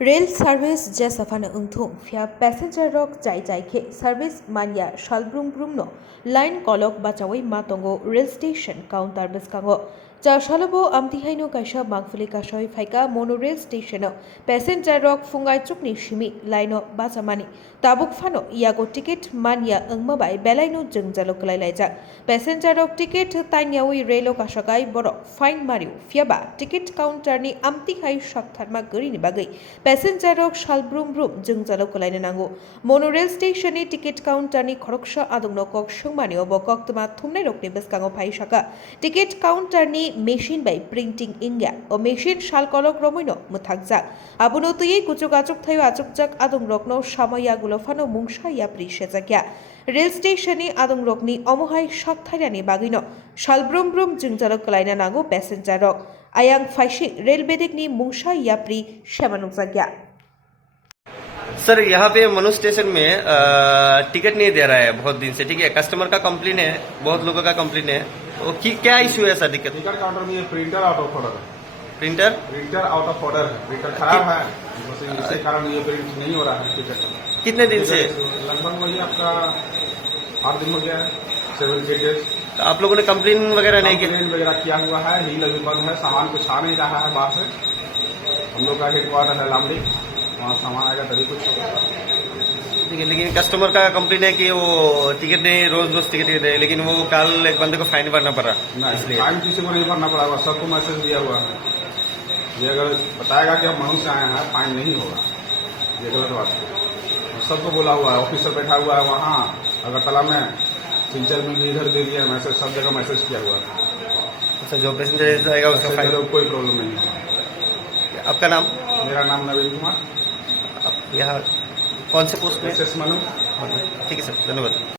Rail service जेसाफानो उंथुं फिया passenger रक जाय जायखे service मानिया शालब्रुमब्रुमनो लाइन कलक बाचावै मातंगो रेल स्टेशन काउंटर बिस्कांगो जा शालबो आमतिहाइनो काइसा मांगफुलि काशय फाइका मोनो रेल स्टेशनो पैसेंजर रक फुंगाय चुकनि शिमि लाइनो बाचामानि ताबुक फानो यागो टिकेट मानिया अंगमाबाय बेलाइनो जोंजालो कलाइलायजाक पैसेंजर रक टिकेट ताइन्यावै रेलो काशकाय बरो फाइन मारिउ फियाबा टिकेट काउंटरनि आमतिहाइ शाकथारमा गरिनि बागै पैसेंजर रक शालब्रुमब्रुम जोंजालो कलाइनो नांगौ मोनो रेल स्टेशननि टिकेट काउंटरनि खरकसा आदंनो कक सोंमानियाव बकक तमा थुमनाय रकनि बिस्कांगो फाइसाका टिकेट काउंटरनि मेशिन बाय प्रिंटिं इंगा ओ मेशिन शालकलक रमैनो मुथाकजाक आबुनो तुयै कुचुक आचुक थायो आचुकजाक आदं रकनो सामया गुलफानो मुंसा याप्रि सेजाकिया रेल स्टेशननि आदं रकनि अमहाय शाकथायनानि बागैनो शालब्रुमब्रुम जोंजालो कलाइनो नांगौ पैसेंजर रक आयांग फाइसि रेल बेदिकनि मुंसा याप्रि शेमानुजाकिया। सर यहाँ पे मनु स्टेशन में टिकट नहीं दे रहा है बहुत दिन से। ठीक है, कस्टमर का कंप्लेन है, बहुत लोगों का कंप्लेन है। तो क्या इशू है सर? दिक्कत टिकट काउंटर में ये प्रिंटर आउट ऑफ ऑर्डर है। प्रिंटर आउट ऑफ ऑर्डर है, प्रिंटर खराब है, इसी कारण ये प्रिंट नहीं हो रहा है टिकट। कितने दिन से? लगभग वही आपका 8 दिन हो गया है, 7-8 डेज। तो आप लोगों ने कंप्लेन वगैरह नहीं किया? कंप्लेन वगैरह किया हुआ है, हील अभी बंद है, सामान कुछ आ नहीं रहा है बाहर से। हम लोग का हेडक्वार्टर है लामडी, वहाँ सामान आएगा तभी कुछ होगा। ठीक है, लेकिन कस्टमर का कंप्लेन है कि वो टिकट नहीं, रोज टिकट नहीं दे, लेकिन वो कल एक बंदे को फाइन भरना पड़ा। नहीं, फाइन किसी को नहीं भरना पड़ा हुआ, सबको मैसेज दिया हुआ है। ये अगर बताएगा कि हम मनु से आए हैं, फाइन नहीं होगा, ये गलत बात है। सबको बोला हुआ है, ऑफिसर बैठा हुआ है वहाँ अगरतला में, सिंचल में भी इधर दे दिया मैसेज, सब जगह मैसेज किया हुआ है। अच्छा, जो पैसेंजर आएगा उसका फाइन? कोई प्रॉब्लम नहीं होगा। आपका नाम? मेरा नाम नवीन कुमार। आप यहाँ कौन से पोस्ट में? SS मनु। ठीक है सर, धन्यवाद।